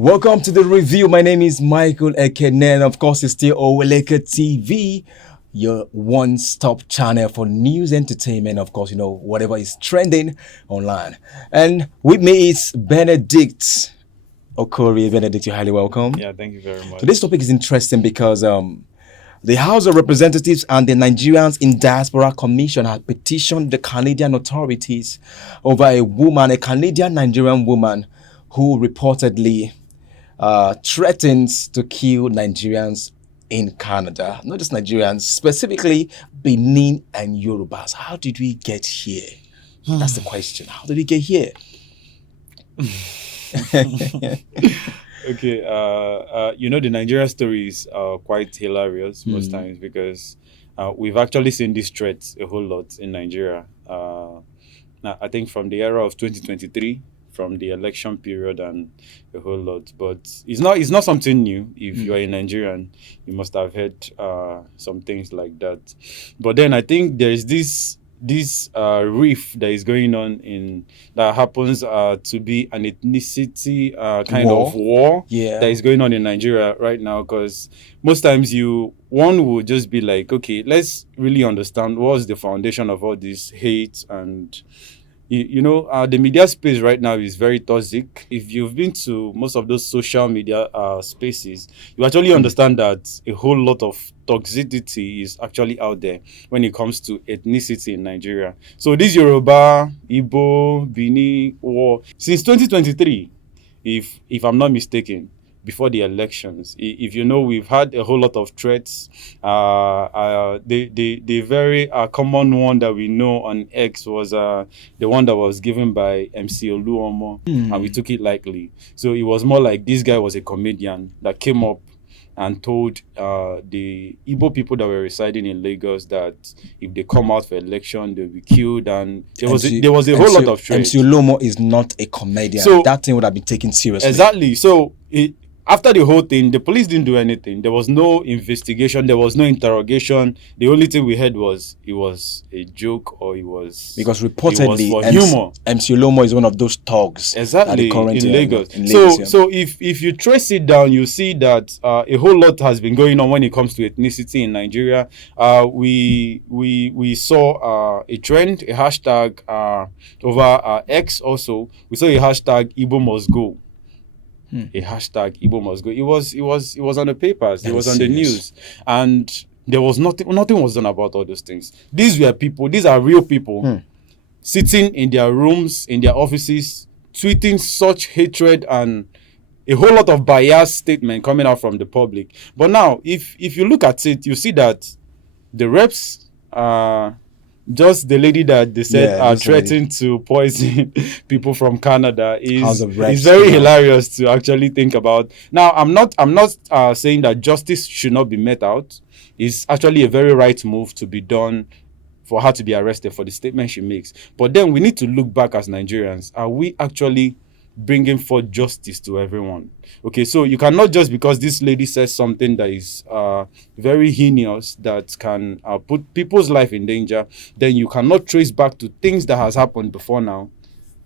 Welcome to the review. My name is Michael Ekene. Of course, it's still Oweleketv, your one-stop channel for news, entertainment, of course, whatever is trending online. And with me is Benedict Okori. Benedict, you're highly welcome. Yeah, thank you very much. Today's topic is interesting because the House of Representatives and the Nigerians in Diaspora Commission have petitioned the Canadian authorities over a Canadian Nigerian woman who reportedly threatens to kill Nigerians in Canada. Not just Nigerians, specifically Benin and Yorubas. How did we get here? That's the question. How did we get here? Okay, the Nigeria stories are quite hilarious most times because we've actually seen these threats a whole lot in Nigeria. I think from the era of 2023, from the election period and a whole lot. But it's not something new. If you're a Nigerian, you must have heard some things like that. But then I think there is this rift that is going on that happens to be an ethnicity kind of war that is going on in Nigeria right now, because most times one would just be like, okay, let's really understand what's the foundation of all this hate. And the media space right now is very toxic. If you've been to most of those social media spaces, you actually understand that a whole lot of toxicity is actually out there when it comes to ethnicity in Nigeria. So this Yoruba, Igbo, Bini war, since 2023, if I'm not mistaken, before the elections, if we've had a whole lot of threats. The very common one that we know on X was the one that was given by MC Oluomo, and we took it lightly. So it was more like this guy was a comedian that came up and told the Igbo people that were residing in Lagos that if they come out for election, they'll be killed. And there was a whole lot of threats. MC Oluomo is not a comedian. So that thing would have been taken seriously. Exactly. So after the whole thing, the police didn't do anything. There was no investigation. There was no interrogation. The only thing we heard was it was a joke, or it was because reportedly it was for humor. MC Oluomo is one of those thugs. Exactly, in Lagos. So if you trace it down, you see that a whole lot has been going on when it comes to ethnicity in Nigeria. We saw a trend, a hashtag over X. Also, we saw a hashtag Igbo must go. A hashtag Igbo must go. It was on the papers. It was on the news, and there was nothing was done about all those things. These were people. These are real people sitting in their rooms, in their offices, tweeting such hatred and a whole lot of biased statement coming out from the public. But now, if you look at it, you see that the reps just the lady that they said threatened to poison people from Canada is very hilarious to actually think about. Now, I'm not saying that justice should not be met out. It's actually a very right move to be done for her to be arrested for the statement she makes. But then we need to look back as Nigerians. Are we actually bringing forth justice to everyone? Okay, so you cannot, just because this lady says something that is very heinous, that can put people's life in danger, then you cannot trace back to things that has happened before now.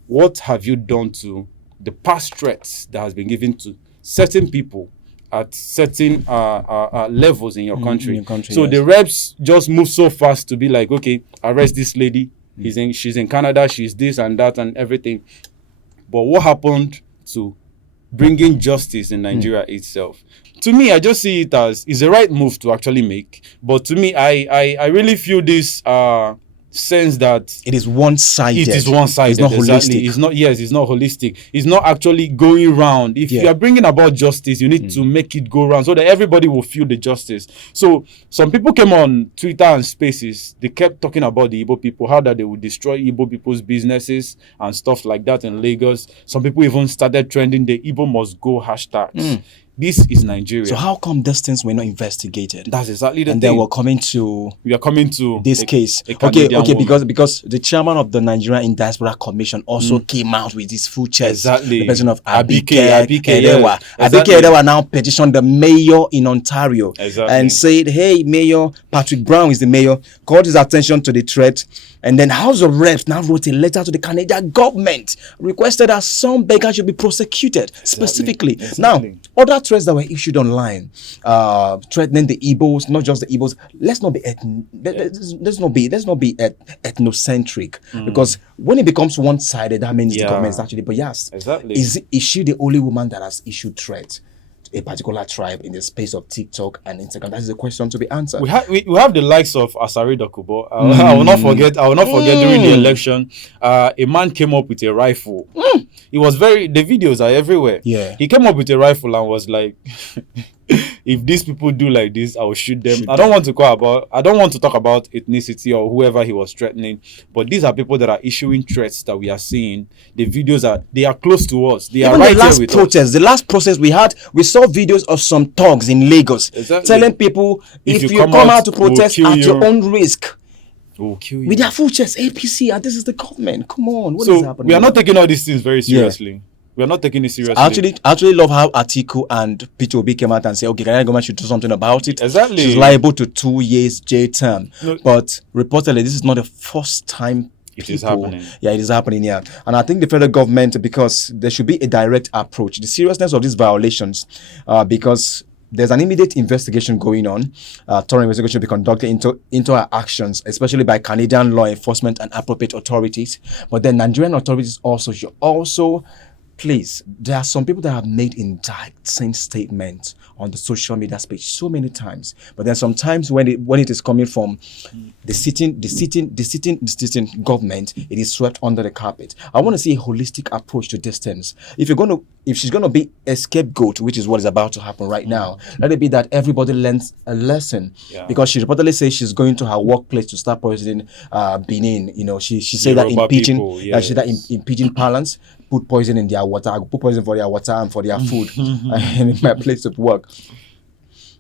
What have you done to the past threats that has been given to certain people at certain levels in your country? So the reps just move so fast to be like, okay, arrest this lady. She's in Canada. She's this and that and everything. But what happened to bringing justice in Nigeria itself? To me, I just see it as is the right move to actually make. But to me, I really feel this sense that it is one-sided. It is one-sided. It's not exactly. holistic. It's not holistic. It's not actually going round. If you are bringing about justice, you need to make it go round so that everybody will feel the justice. So some people came on Twitter and Spaces. They kept talking about the Igbo people, how that they would destroy Igbo people's businesses and stuff like that in Lagos. Some people even started trending the Igbo must go hashtags. This is Nigeria. So how come these things were not investigated? That's exactly the And thing. then we're coming to this case. a Okay, Canadian woman. because the chairman of the Nigerian in Diaspora Commission also came out with his full chest. Exactly. The person of Abike Oweleke yeah. Oweleke Television now petitioned the mayor in Ontario Exactly. and said, "Hey, Mayor Patrick Brown is the mayor. Called his attention to the threat." And then House of Reps now wrote a letter to the Canadian government, requested that some beggars should be prosecuted specifically. Exactly. Now, other threats that were issued online, threatening the Igbos, not just the Igbos. Let's not be ethnocentric, because when it becomes one-sided, that means the government is actually biased. Exactly. Is she the only woman that has issued threats to a particular tribe in the space of TikTok and Instagram? That is a question to be answered. We have the likes of Asari Dokubo. I will not forget during the election, a man came up with a rifle. It was the videos are everywhere. Yeah. He came up with a rifle and was like, if these people do like this, I will shoot them. I don't want to talk about ethnicity or whoever he was threatening, but these are people that are issuing threats that we are seeing. The videos they are close to us. They are right here with us. The last protest we saw videos of some thugs in Lagos telling people, if you come out to protest at your own risk, we'll kill you. With their full chest, APC, and this is the government. Come on, what is happening? We are not taking all these things very seriously. We are not taking it seriously. I actually love how Atiku and Peter Obi came out and said, okay, Canadian government should do something about it. Exactly. She's liable to 2 years jail term. No. But reportedly, this is not the first time it is happening. Yeah, it is happening, yeah. And I think the federal government, because there should be a direct approach. The seriousness of these violations, because there's an immediate investigation going on. Thorough investigation should be conducted into our actions, especially by Canadian law enforcement and appropriate authorities. But then Nigerian authorities should also, please, there are some people that have made indicting statements on the social media space so many times. But then sometimes when it is coming from the sitting government, it is swept under the carpet. I want to see a holistic approach to this things. If she's gonna be a scapegoat, which is what is about to happen right now, let it be that everybody learns a lesson. Yeah. Because she reportedly says she's going to her workplace to start poisoning Benin. You know, she said that in pidgin, in pidgin parlance, put poison in their water. I put poison for their water and for their food and in my place of work.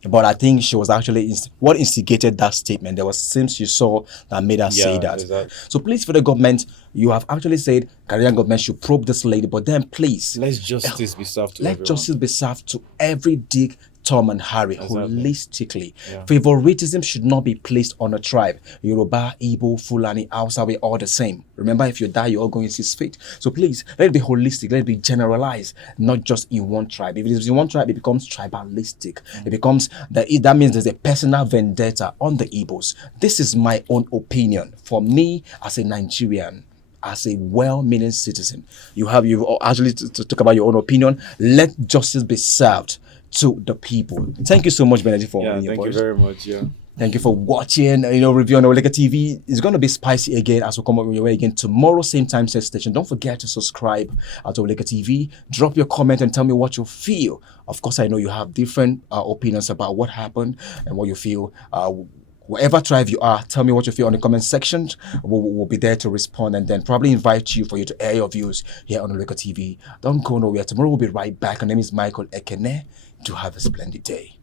But I think she was actually what instigated that statement. There was things she saw that made her say that. Exactly. So please, for the government, you have actually said Canadian government should probe this lady, but then please let justice be served to everyone. Let justice be served to every Dick, Tom and Harry, holistically. Yeah. Favoritism should not be placed on a tribe. Yoruba, Igbo, Fulani, Hausa, we're all the same. Remember, if you die, you're all going to 6 feet. So please, let it be holistic, let it be generalized, not just in one tribe. If it is in one tribe, it becomes tribalistic. It becomes, that means there's a personal vendetta on the Igbos. This is my own opinion. For me, as a Nigerian, as a well-meaning citizen, you've actually to talk about your own opinion. Let justice be served to the people. Thank you so much, Benedict, for being thank you very much. Yeah. Thank you for watching. Review on Oweleke TV. It's going to be spicy again as we come up your way again tomorrow, same time, same station. Don't forget to subscribe at Oweleke TV. Drop your comment and tell me what you feel. Of course, I know you have different opinions about what happened and what you feel. Whatever tribe you are, tell me what you feel on the comment section. We'll be there to respond and then probably invite you for you to air your views here on Oweleke TV. Don't go nowhere. Tomorrow we'll be right back. My name is Michael Ekene. Do have a splendid day.